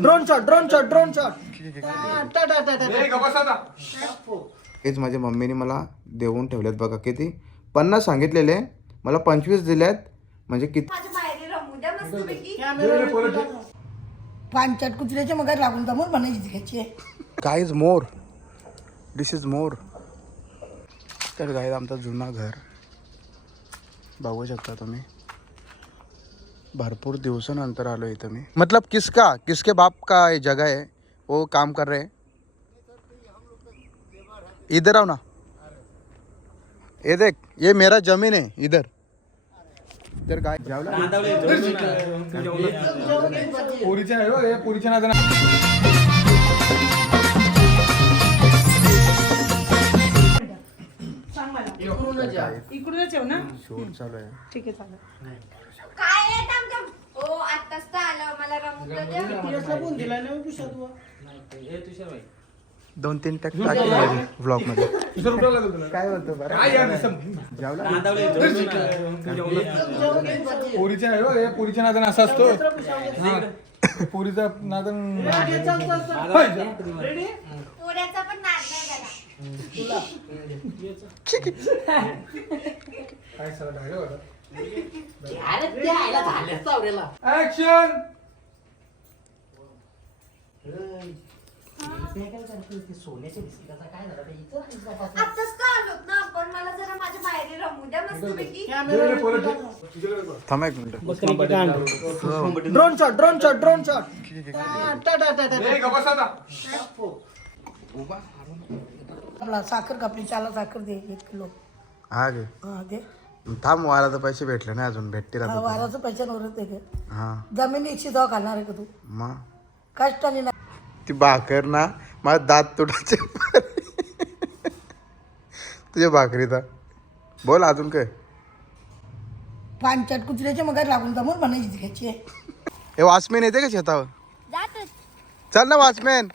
Drone shot हेच माझ्या मम्मीने मला देऊन ठेवलेत बघा. किती 50 सांगितलेले, मला 25 दिल्यात. म्हणजे किती पांचट कुत्र्याच्या मग लागून जमून बनायची घ्यायची. Guys more, this is more. तर गाईज आमचा जुना घर बघू शकता तुम्ही. भरपूर दिवसानंतर आलो इथं मी. मतलब किसके बाप का ये जगह है, वो काम कर रहे हैं. इधर आओ ना, ये देख, ये मेरा जमीन है इधर. तर गाय इकडूनच येऊ ना. शोध चालू आहे. ठीक आहे चालेल. काय आहे थांब. ओ आत्ताच तर आलं, मला रमूला द्या. बोल दिला ना विषय. 2-3 टक्के टाकले व्लॉग मध्ये. काय बोलतो बरं. पोरीच्या नादान असं असतो. पोरीचा नादन पोऱ्याचा पण नाद नाही झाला. काय सगळं डायलॉग होता. ऍक्शन. आत्ताच तर आलोत ना आपण. मला जरा माझ्या माहेरी रमू द्या मस्तपैकी. थांबा एक मिनिट. Drone shot. आपला साखर कापली, चाला साखर दे 1 किलो. हा घे. हा दे. थांब, वाला तर पैसे भेटले नाही अजून. भेटतील आता. वाराचं पैसे नवरत आहे का? हा जमीन 100 जावा घालणार आहे का तू? मग कष्टाने ना. ती भाकर ना, माझा दात तुटायचे. तुझ्या भाकरीचा बोल अजून काय. पांचट कुत्र्याच्या मग लागून जमून बनायची घ्यायची. हे वॉचमॅन येते का शेतावर? चल ना वॉचमॅन.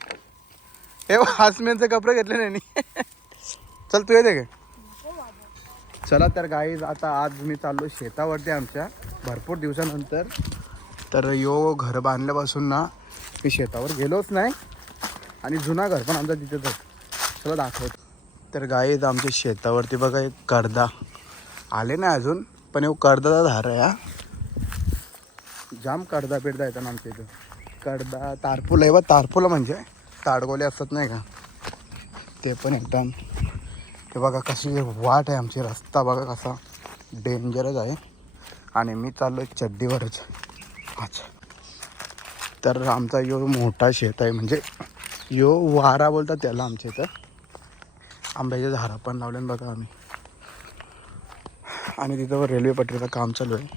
हे वॉचमॅनचे कपडे घेतले नाही. चल तू येते का? चला तर गाईज, आता आज मी चाललो शेतावरती आमच्या भरपूर दिवसानंतर. तर यो घर बांधल्यापासून ना मी शेतावर गेलोच नाही. आणि जुना घर पण आमचा तिथेच आहे. चला दाखवतो. तर गाईज आमच्या शेतावरती बघा एक कर्दा आले नाही अजून, पण एक कर्दाचा धार आहे. हा जाम कर्दा पिरदा येतात ना आमच्या इथं. कर्दा तारपुला आहे बा. तारपुला म्हणजे ताडगोले असतात नाही का, ते पण एकदम. ते बघा कशी वाट आहे आमची. रस्ता बघा कसा डेंजरच आहे. आणि मी चाललो चड्डीवरच. अच्छा, तर आमचा यो मोठा शेत आहे. म्हणजे यो वारा बोलतात त्याला आमच्या इथं. आंब्याच्या झाडं पण लावले बघा आम्ही. आणि तिथं रेल्वे पटरीचं काम चालू आहे.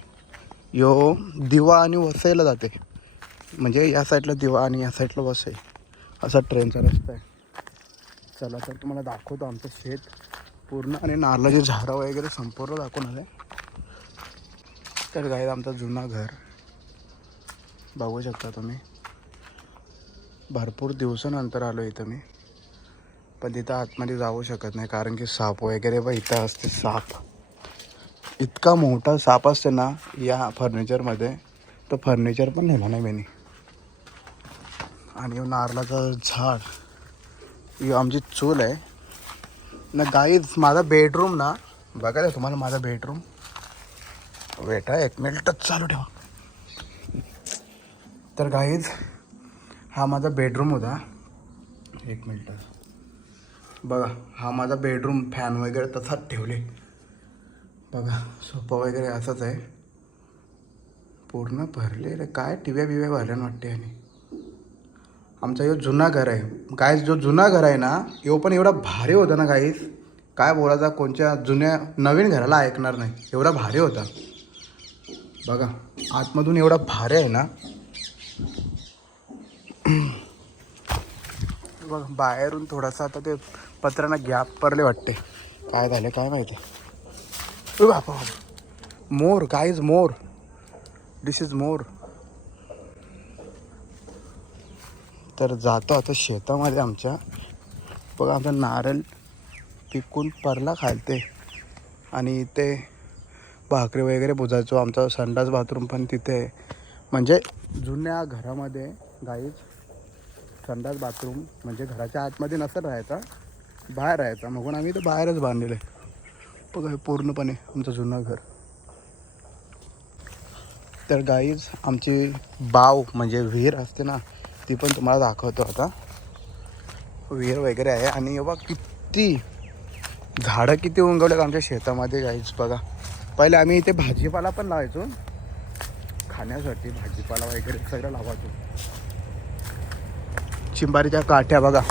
यो दिवा आणि वसईला जाते. म्हणजे या साईडला दिवा आणि या साईडला वसई, असा ट्रेनचा रस्ता आहे. चला तर तुम्हाला दाखवतो आमचं शेत पूर्ण. आणि नारळाची झाडं वगैरे संपूर्ण दाखवून आले. तर गाईज आमचा जुना घर बघू शकता तुम्ही. भरपूर दिवसानंतर आलो इथं मी. पण तिथं आतमध्ये जाऊ शकत नाही, कारण की साप वगैरे बघ इथं असते. साप इतका मोठा साप असते ना या फर्निचरमध्ये, तो फर्निचर पण नेला नाही मी. आणि नारळाचं झाड, ही आमची चूल आहे ना गाईज. माझा बेडरूम ना बघायला तुम्हाला. माझा बेडरूम बेटा 1 मिनिटच चालू ठेवा. तर गाईज हा माझा बेडरूम होता. 1 मिनिट बघा. हा माझा बेडरूम. फॅन वगैरे तसाच ठेवले बघा. सोफा वगैरे असंच आहे. पूर्ण भरले रे. काय टिव्या बिव्या भरल्यान वाटते. आणि आमचा यो जुना घर आहे गाईज. जो जुना घर आहे ना, यो पण एवढा भारी होता ना गाईज. काय बोलायचा, कोणत्या जुन्या नवीन घराला ऐकणार नाही, एवढा भारी होता बघा. आतमधून एवढा भारी आहे ना बघा. बाहेरून थोडासा आता ते पत्रांना गॅप पडले वाटते. काय झाले काय माहिती. बापा मोर guys, more. This is more. तर जातो आता शेतामध्ये आमच्या. बघा आमचा नारळ पिकून परला खालते. आणि इथे भाकरी वगैरे बुजायचो. आमचा संडास बाथरूम पण तिथे. म्हणजे जुन्या घरामध्ये गाईज संडास बाथरूम म्हणजे घराच्या आतमध्ये नसेल राहायचा, बाहेर राहायचा, म्हणून आम्ही तर बाहेरच बांधलेलं आहे. बघा हे पूर्णपणे आमचं जुनं घर. तर गाईज आमची बाव म्हणजे विहीर असते ना, ती पण तुम्हाला दाखवतो आता. विहीर वगैरे आहे आणि बघा किती झाडं किती उंगवलेत आमच्या शेतामध्ये गाईज. बघा पहिले आम्ही इथे भाजीपाला पण लावायचो, खाण्यासाठी भाजीपाला वगैरे सगळं लावायचो. चिंबारीच्या काठ्या बघा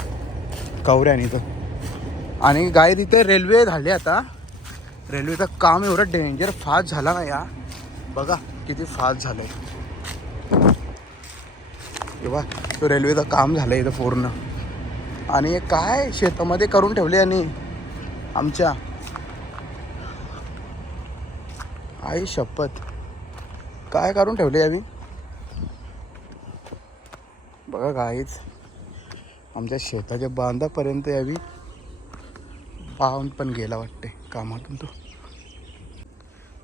कवऱ्याने इथं. आणि गाय तिथे रेल्वे झाली आता. रेल्वेचं काम एवढं डेंजर फास्ट झाला ना या, बघा किती फास्ट झालं आहे. तेव्हा तो रेल्वेचं काम झालं इथं पूर्ण. आणि काय शेतामध्ये करून ठेवले आणि आमच्या आई शपथ काय करून ठेवले आम्ही. बघा गाईच आमच्या शेताच्या बांधापर्यंत यावी पाहून पण गेला वाटते कामातून तो.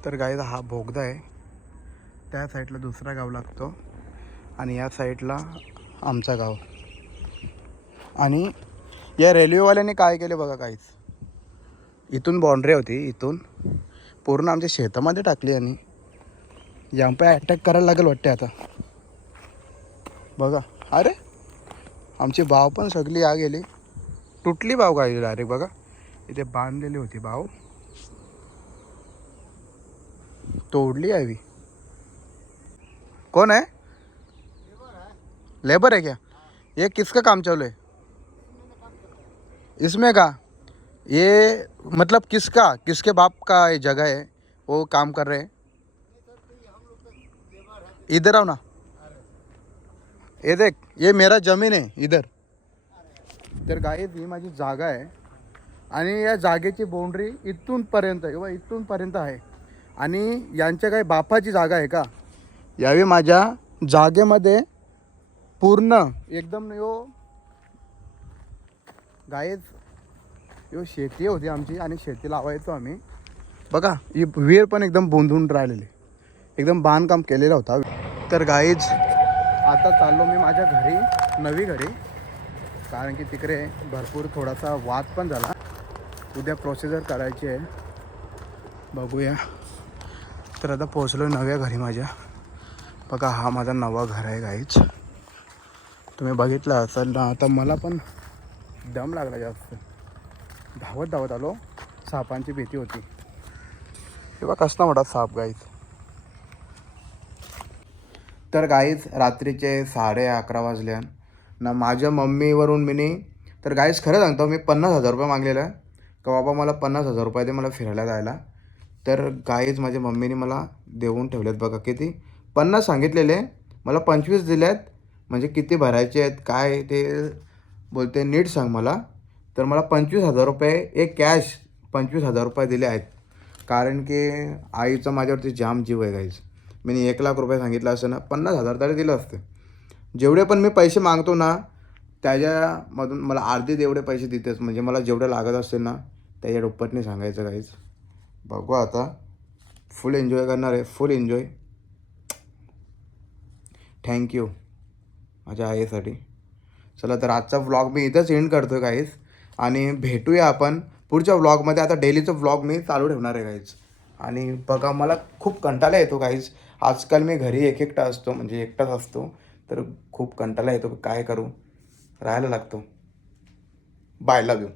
तर गाईचा हा बोगदा आहे, त्या साईडला दुसरा गाव लागतो आणि या साईडला आमचा गाव. आणि या रेल्वेवाल्याने काय केले बघा काहीच, इथून बाउंड्री होती, इथून पूर्ण आमच्या शेतामध्ये टाकली आणि यांपे अटॅक करायला लागेल वाटते आता. बघा अरे आमची बाव पण सगळी आ गेली, तुटली बाव काय डायरेक्ट. बघा इथे बांधलेली होती बाव, तोडली आहे. कौन है? लेबर है क्या? ये किसका काम चालू है इसमें का? ये मतलब किसके बाप का ये जगह है, वो काम कर रहे हैं. इधर आओ ना, ये देख ये मेरा जमीन आहे इधर. तर गाईज ही माझी जागा आहे आणि या जागेची बाउंड्री इथूनपर्यंत किंवा इथूनपर्यंत आहे. आणि यांच्या काही बापाची जागा आहे का? यावी माझ्या जागेमध्ये पूर्ण एकदम यो गाईज यो शेती होती आमची आणि शेती लावायचो आम्ही. बघा ही विहीर पण एकदम बोंधून राहिलेली, एकदम बांधकाम केलेलं होता. तर गाईज आता चाललो मी माझ्या घरी, नवी घरी, कारण की तिकडे भरपूर थोडासा वाद पण झाला. उद्या प्रोसिजर करायची आहे, बघूया. तर आता पोचलो नव्या घरी माझ्या. बघा हा माझा नवा घर आहे गाईच, तुम्ही बघितलं असेल ना. आता मला पण दम लागला जास्त, धावत आलो, सापांची भीती होती. तेव्हा कसला मोठा साप गाईच. तर गाईज रात्रीचे 11:30 वाजल्या ना. माझ्या मम्मीवरून मी तर गाईज खरं सांगतो, मी 50,000 रुपये मागलेलं का बाबा मला 50,000 रुपये दे मला फिरायला जायला. तर गाईज माझ्या मम्मीने मला देऊन ठेवलेत बघा. किती 50 सांगितलेले, मला 25 दिलेत. म्हणजे किती भरायचे आहेत काय ते बोलते नीट सांग मला. तर मला 25,000 रुपये एक कॅश 25,000 रुपये दिले आहेत. कारण की आईचा माझ्यावरती जाम जीव आहे गाईज. मी 1,00,000 रुपये सांगितलं असतं ना, 50,000 तरी दिलं असतं. जेवढे पण मी पैसे मागतो ना त्याच्यामधून मला अर्धे तेवढे पैसे देतेच. म्हणजे मला जेवढे लागत असतील ना त्याच्या दुप्पटने सांगायचं गाईज. बघू आता फुल एन्जॉय करणार आहे, फुल एन्जॉय. थँक्यू माझ्या आईसाठी. चला तर आजचा व्लॉग मी इथंच एंड करतो आहे गाईज, आणि भेटूया आपण पुढच्या व्लॉगमध्ये. आता डेलीचं व्लॉग मी चालू ठेवणार आहे गाईज. आणि बघा मला खूप कंटाळा येतो गाईज. आजकाल मी घरी एकटा असतो, म्हणजे एकटाच असतो, तर खूप कंटाळा येतो. काय करू, राहायला लागतो. Bye, love you.